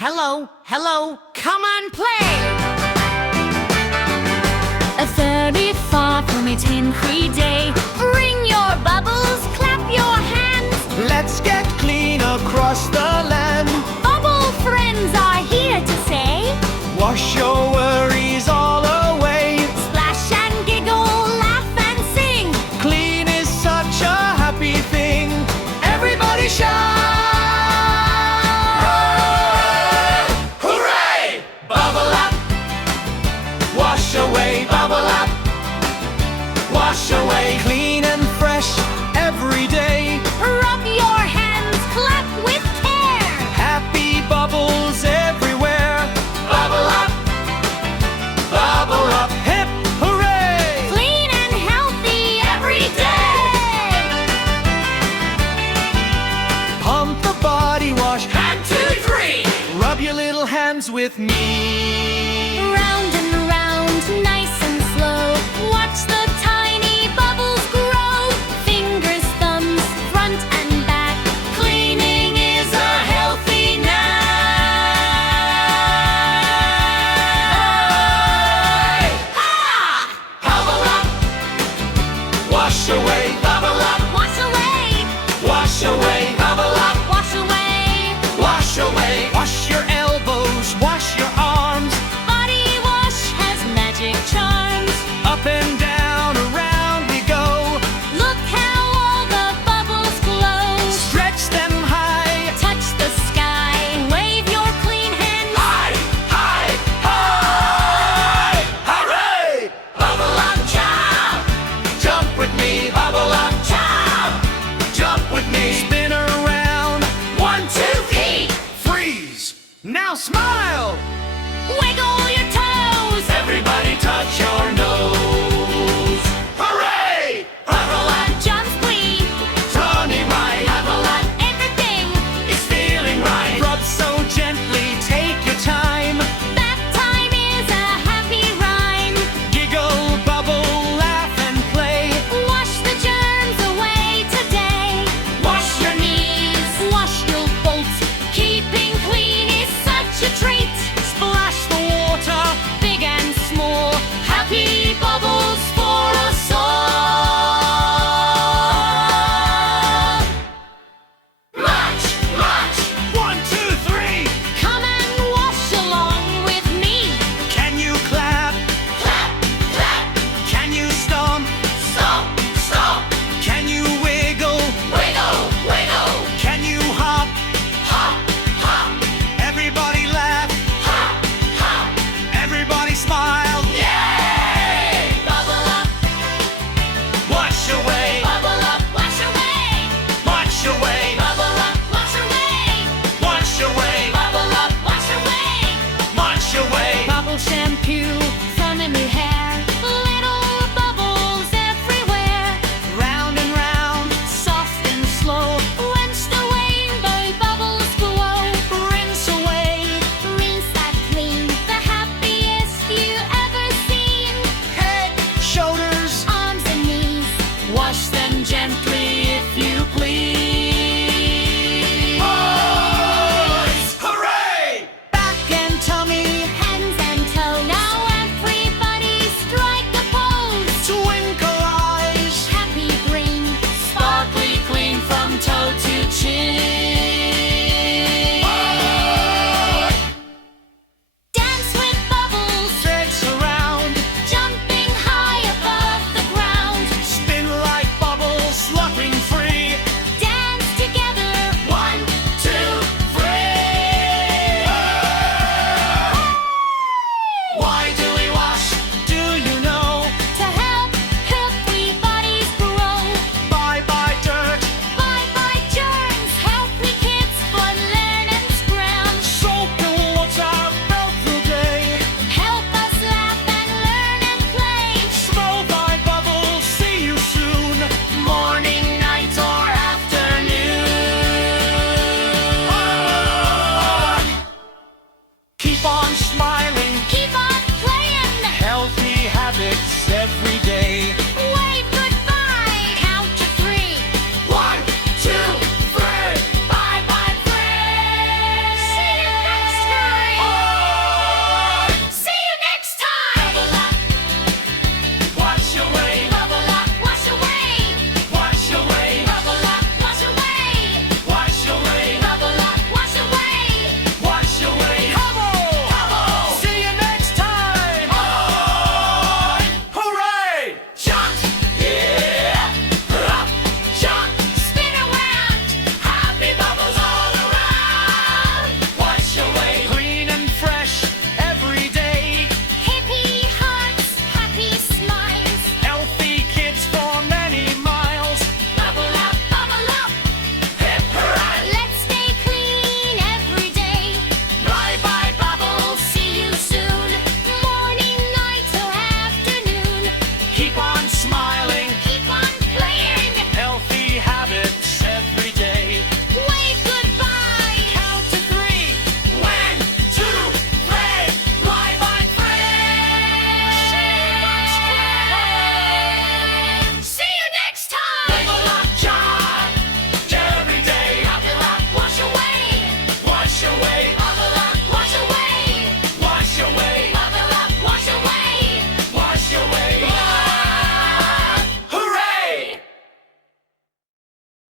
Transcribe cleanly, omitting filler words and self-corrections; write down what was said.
Hello, hello, come and play! A 34-minute day. Ring your bubbles, clap your hands. Let's get clean across the land. Bubble friends are here to say, Wash your worries all away. splash and giggle, laugh and sing. Clean is such a happy thing. Everybody shout! Hooray! Bubble up. Wash away, bubble up. Wash away. Clean and fresh every day. Rub your hands, clap with care. Happy bubbles everywhere. Bubble up. Bubble up. Hip hooray! Clean and healthy every day. Pump the body wash. 1, 2, 3! Rub your little hands with me. Round and round, nice and slow. Watch the tiny bubbles grow. Fingers, thumbs, front and back. Cleaning is a healthy knack. Bubble up. Wash away, bubble up. Wash away, Wash away, bubble up. wash away. Wash away. Wash your elbows, wash your arms. Body wash has magic charms. Up and down, around we go. Look how all the bubbles glow. Stretch them high. Touch the sky. Wave your clean hands. High, high, high. Hooray! Bubble up, jump. Jump with me, bubble up, jump. Jump with me. Spin around. 1, 2, Feet! freeze. Now smile. Wiggle your toes. Everybody touch your nose. Hooray! Bubble up, Jump, squeeze. Tony right. Bubble up. Everything. It's feeling right. Rub so gently, take your time. Bath time is a happy rhyme. Giggle, bubble, laugh and play. Wash the germs away today. Wash your Knees, wash your bolts. Keeping clean is such a treat. Splash the water. Big and small, happy bubbles for us all. March, march. 1, 2, 3. Come and wash along with me. Can you clap? Clap, clap, Can you stomp? stomp, stomp, Can you wiggle? wiggle, wiggle, Can you hop? hop, hop, Everybody laugh. hop, hop, Everybody smile. yay! Bubble up, Wash away. bubble up, wash away. Wash away. Bubble up, wash away. Wash away. Bubble up, wash away. Wash away. Bubble shampoo, fun in your hair. Little bubbles everywhere. Round and round. Soft and slow. Rinse away, the bubbles glow. Rinse away. Rinse that clean. The happiest you ever seen. Head, shoulders. Arms and knees. Wash them gently if you please. Boys! Hooray! Back and tummy. Hands and toes. Now everybody strike a pose. Twinkle eyes. Happy green. Sparkly clean from toe to chin. Dance with bubbles. Dance around. Jumping high above the ground. Spin like bubbles, sloughing free. Dance together. 1, 2, 3. Why do we wash? Do you know? To help healthy bodies grow. Bye bye dirt. Bye bye germs. Healthy kids fun, learn and scram. Soap and water melt the day. Help us laugh and learn and play. Small by bubbles, see you soon. Morning, night, or afternoon. Keep on smiling.